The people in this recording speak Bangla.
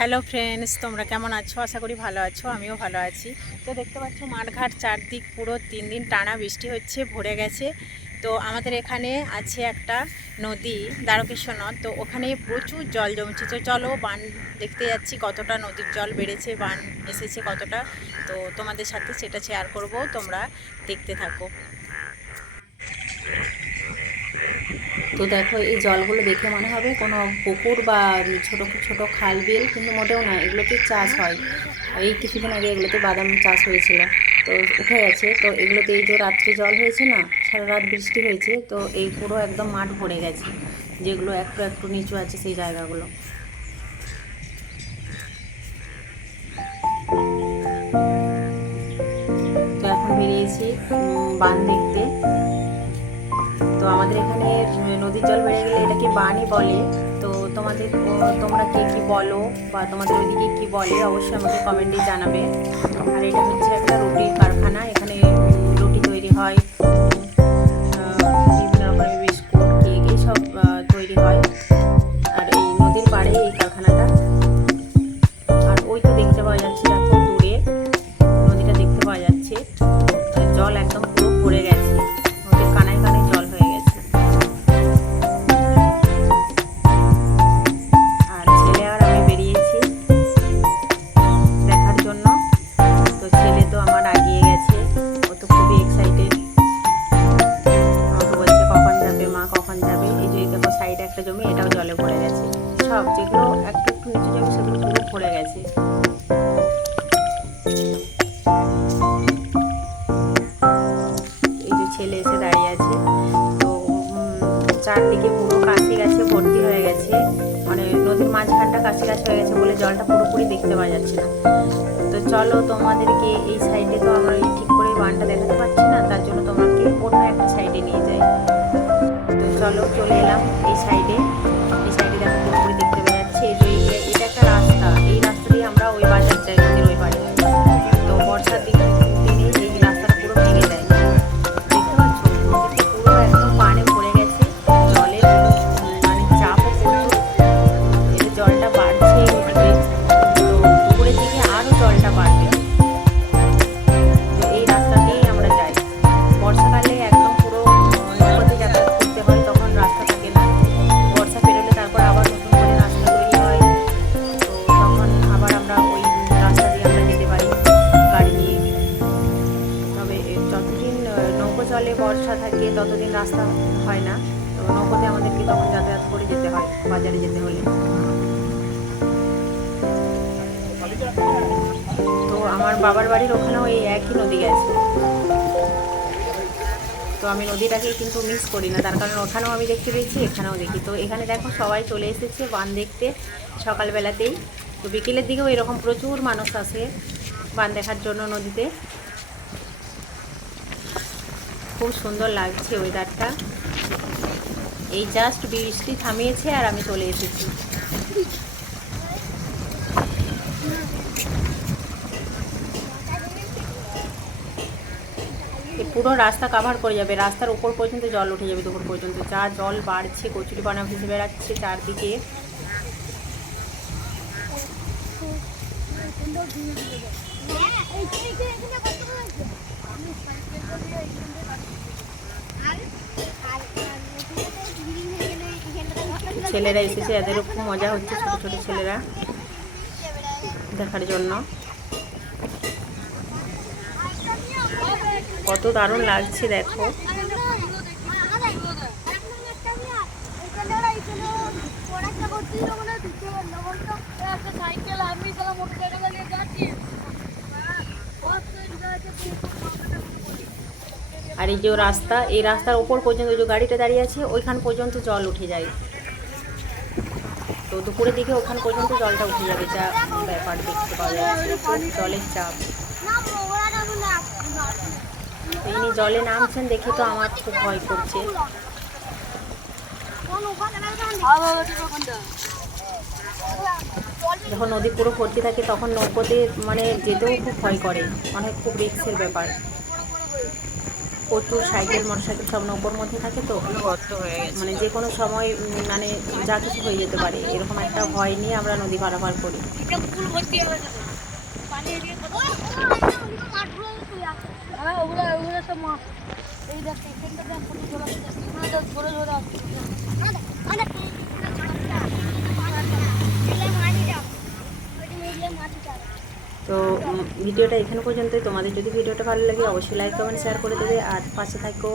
হ্যালো ফ্রেন্ডস, তোমরা কেমন আছো? আশা করি ভালো আছো, আমিও ভালো আছি। তো দেখতে পাচ্ছ মাঠঘাট চারদিক পুরো 3 দিন টানা বৃষ্টি হচ্ছে, ভরে গেছে। তো আমাদের এখানে আছে একটা নদী, দ্বারকেশ্বর নদ। তো ওখানে প্রচুর জল জমছে। তো চলো বান দেখতে যাচ্ছি, কতটা নদীর জল বেড়েছে, বান এসেছে কতটা। তো তোমাদের সাথে সেটা শেয়ার করব, তোমরা দেখতে থাকো। তো দেখো, এই জলগুলো দেখে মনে হবে কোনো পুকুর বা ছোট ছোট খাল বিল, কিন্তু মোটেও না, এগুলোতে চাষ হয়। এই কিছুদিন আগে এগুলোতে বাদাম চাষ হয়েছিল, তো উঠে গেছে। তো এগুলোতে এই যে রাত্রে জল হয়েছে না, সারা রাত বৃষ্টি হয়েছে, তো এই পুরো একদম মাঠ ভরে গেছে। যেগুলো একটু একটু নিচু আছে সেই জায়গাগুলো। তো এখন বেরিয়েছি বান দেখতে। তো আমাদের এখানে নদীর জল বেড়ে গেলে এটাকে বানই বলে। তো তোমরা কে কী বলো, বা তোমাদের ওইদিকে কী বলে, অবশ্যই আমাকে কমেন্টে জানাবে। আর এটা হচ্ছে একটা রুটির কারখানা। এখানে রুটি তৈরি হয়, বিভিন্ন রকমের বিস্কুট, কেক এইসব তৈরি হয়। আর এই নদীর পাড়ে এই কারখানাটা। আর ওই তো দেখতে পাওয়া যাচ্ছে, দেখো দূরে নদীটা দেখতে পাওয়া যাচ্ছে। জল একদম পুরো ভরে গেছে, নদীর কানায় কানায় জল হয়ে গেছে। আর ছেলে আর আমি বেরিয়েছি দেখার জন্য। তো ছেলে তো আমার আগিয়ে গেছে, ও তো খুবই এক্সাইটেড। আমাকে বলছে কখন যাবে মা, কখন যাবে। এই যে দেখো সাইডে একটা জমি, এটাও জলে ভরে গেছে। সব যেগুলো একটু একটু নিচু জমি সেগুলো পুরো ভরে গেছে। এই যে ছেলে এসে দাঁড়িয়ে আছে। তো চারদিকে পুরো কাশি গাছে ভর্তি হয়ে গেছে, মানে নদীর মাঝখানটা কাশি গাছ হয়ে গেছে বলে জলটা পুরোপুরি দেখতে পাওয়া যাচ্ছে না। তো চলো তোমাদেরকে এই সাইডে, তো আমরা ঠিক করে বানটা দেখাতে পারছি না, তার জন্য তোমাকে অন্য একটা সাইডে নিয়ে যাই। তো চলো চলে এলাম এই সাইডে। এই সাইডে দেখো পুরোপুরি দেখতে পাওয়া যাচ্ছে। এই যে এটা একটা রাস্তা, এই রাস্তা দিয়ে আমরা ওই বাজার যাই, নদীর ওই পাড়ে। তো বর্ষার দিনে এই রাস্তাটা পুরো ভেঙে যায়, দেখতে পাচ্ছ। নদীতে পুরো একদম পানে ভরে গেছে, জলের মানে চাপও প্রচুর। এই যে জলটা বাড়ছে ওদিকে, তো দুপুরের দিকে আরও জলটা বাড়বে। তো এই রাস্তা দিয়েই আমরা যাই। বর্ষাকালে একদম পুরো নৌকাতে যাতায়াত করতে হয়, তখন রাস্তা থাকে না। বর্ষা পেরোলে তারপর আবার নতুন করে রাস্তা তৈরি হয়। তো তখন আবার আমরা ওই রাস্তা দিয়ে আমরা যেতে পারি গাড়ি নিয়ে। তবে যতদিন নৌকো চলে, বর্ষা থাকে, ততদিন রাস্তা হয় না। তো নৌকোতে আমাদেরকে তখন যাতায়াত করে যেতে হয় বাজারে যেতে হলে। তো আমার বাবার বাড়ির ওখানেও এই একই নদী গেছে। তো আমি নদীটাকে কিন্তু মিস করি না, তার কারণ ওখানেও আমি দেখতে পেয়েছি, এখানেও দেখি। তো এখানে দেখো সবাই চলে এসেছে বান দেখতে সকালবেলাতেই। তো বিকেলের দিকেও এরকম প্রচুর মানুষ আসে বান দেখার জন্য নদীতে। খুব সুন্দর লাগছে ওয়েদারটা। এই জাস্ট বৃষ্টি থামিয়েছে আর আমি চলে এসেছি। পুরো রাস্তা কাভার করে যাবে, রাস্তার উপর পর্যন্ত জল উঠে যাবে, দুপুর পর্যন্ত যা জল বাড়ছে, কচুরিপানা ভেসে বেড়াচ্ছে চারদিকে। ছেলেরা এসেছে, এদেরও খুব মজা হচ্ছে, ছোট ছোট ছেলেরা দেখার জন্য। কত দারুণ লাগছে দেখো। আর এই যে রাস্তা, এই রাস্তার ওপর পর্যন্ত যে গাড়িটা দাঁড়িয়ে আছে ওইখান পর্যন্ত জল উঠে যায়। তো দুপুরের দিকে ওখান পর্যন্ত জলটা উঠে যাবে, যা ব্যাপার দেখতে পাওয়া যাচ্ছে। জলের চাপ, ইনি জলে নামছেন দেখে তো আমার খুব ভয় করছে। যখন নদী পুরো ভর্তি থাকে তখন নৌকোতে মানে যেতেও খুব ভয় করে, মানে খুব রিস্কের ব্যাপার। প্রচুর সাইকেল মোটরসাইকেল সব নৌকোর মধ্যে থাকে তো গর্ত হয়ে গেছে। মানে যে কোনো সময় মানে যা কিছু হয়ে যেতে পারে এরকম একটা ভয় নিয়ে আমরা নদী পারাপার করি। তো ভিডিওটা এখানে পর্যন্তই। তোমাদের যদি ভিডিওটা ভালো লাগে অবশ্যই লাইক কমেন্ট শেয়ার করে দেবে আর পাশে থাকো।